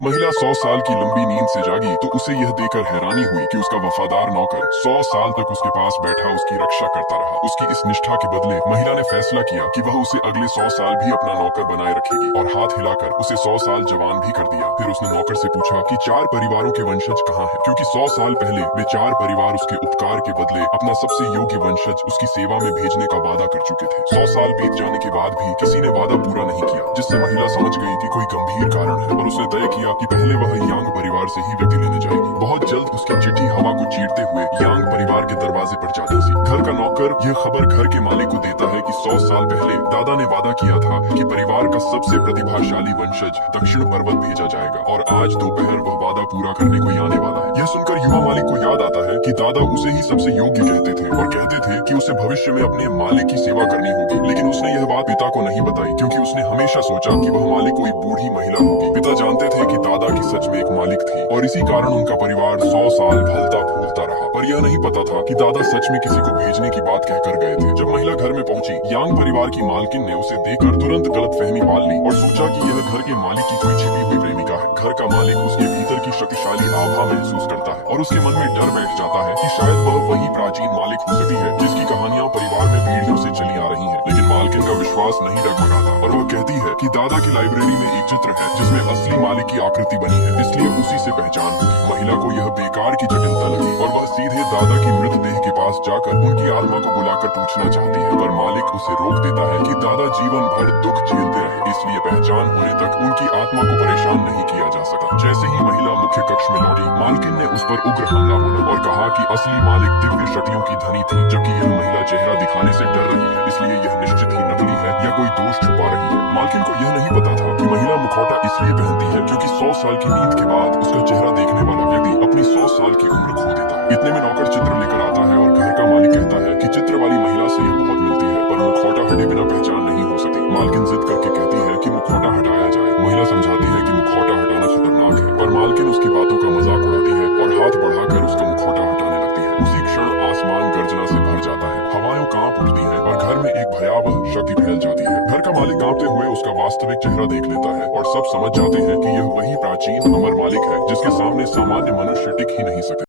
महिला 100 साल की लंबी नींद से जागी तो उसे यह देखकर हैरानी हुई कि उसका वफादार नौकर 100 साल तक उसके पास बैठा उसकी रक्षा करता रहा। उसकी इस निष्ठा के बदले महिला ने फैसला किया कि वह उसे अगले 100 साल भी अपना नौकर बनाए रखेगी और हाथ हिलाकर उसे 100 साल जवान भी कर दिया। फिर उसने नौकर से पूछा कि 4 परिवारों के वंशज कहाँ हैं, क्योंकि 100 साल पहले वे 4 परिवार उसके उपकार के बदले अपना सबसे योग्य वंशज उसकी सेवा में भेजने का वादा कर चुके थे। 100 साल बीत जाने के बाद भी किसी ने वादा पूरा नहीं किया, जिससे महिला समझ गई कि कोई गंभीर कारण है और उसने तय किया कि पहले वह यांग परिवार से ही व्यक्ति लेने जाएगी। बहुत जल्द उसकी चिट्ठी हवा को चीरते हुए यांग परिवार के दरवाजे पर जा धंसी। घर का नौकर यह खबर घर के मालिक को देता है कि 100 साल पहले दादा ने वादा किया था कि परिवार का सबसे प्रतिभाशाली वंशज दक्षिण पर्वत भेजा जाएगा और आज दोपहर वह वादा पूरा करने को ही आने वाला है। यह सुनकर युवा मालिक को याद आता है कि दादा उसे ही सबसे योग्य कहते थे और कहते थे कि उसे भविष्य में अपने मालिक की सेवा करनी होगी। लेकिन उसने यह बात पिता को नहीं बताई, क्योंकि उसने हमेशा सोचा कि वह मालिक कोई बूढ़ी महिला होगी। पिता जानते थे कि दादा की सच में एक मालिक थी और इसी कारण उनका परिवार 100 साल फलता फूलता रहा। पर यह नहीं पता था कि दादा सच में किसी को भेजने की बात कहकर गए थे। जब महिला घर में पहुंची, यांग परिवार की मालकिन ने उसे देखकर तुरंत गलतफहमी पाल ली और सोचा कि यह घर के मालिक की कोई छिपी हुई प्रेमिका है। घर का मालिक उसके भीतर की शक्तिशाली आभा महसूस करता है और उसके मन में डर बैठ जाता है कि शायद वह वही प्राचीन मालिक हो सकती है जिसकी कहानियां परिवार में पीढ़ियों से चली आ रही हैं। लेकिन मालकिन का विश्वास नहीं डगमगाता और वह कहती है कि दादा की लाइब्रेरी में एक चित्र है जिसमें असली मालिक की आकृति बनी है, इसलिए उसी से पहचान होगी। महिला को यह बेकार की जटिलता लगी और वह सीधे दादा की मृतदेह के पास जाकर उनकी आत्मा को बुलाकर पूछना चाहती है, पर मालिक उसे रोक देता है कि दादा जीवन भर दुख झेलते रहे, इसलिए पहचान होने तक उनकी आत्मा को परेशान नहीं किया जा सकता। जैसे ही महिला मुख्य कक्ष में लौटी, मालकिन ने उस पर उग्र हमला बोला और कहा कि असली मालिक दिव्य शक्तियों की धनी थी, जबकि यह महिला चेहरा दिखाने से डर रही है, इसलिए यह निश्चित ही नकली है या कोई दोष छुपा रही है। मालकिन को यह नहीं पता था कि महिला मुखौटा इसलिए पहनती है क्योंकि 100 साल की नींद के बाद उसका चेहरा देखने वाला व्यक्ति अपनी 100 साल की उम्र खो देता है। इतने में नौकर चित्र लेकर आता है और घर का मालिक कहता है कि चित्र वाली महिला से यह बहुत मिलती है, पर मुखौटा हटे बिना पहचान नहीं हो सकती। मालकिन जिद करके कहती है कि मुखौटा हटाया जाए। महिला समझाती है कि मुखौटा हटाना खतरनाक है, पर मालकिन उसकी बातों का मजाक उड़ाती है और हाथ बढ़ाकर उसका मुखौटा हटाने लगती है। उसी क्षण आसमान गर्जना से भर जाता है, हवाएं कांप उठती हैं और घर में एक भयावह शक्ति फैल जाती है। घर का मालिक कांपते हुए उसका वास्तविक चेहरा देख लेता है और सब समझ जाते हैं कि यह वही प्राचीन अमर मालिक है जिसके सामने सामान्य मनुष्य टिक ही नहीं सकते।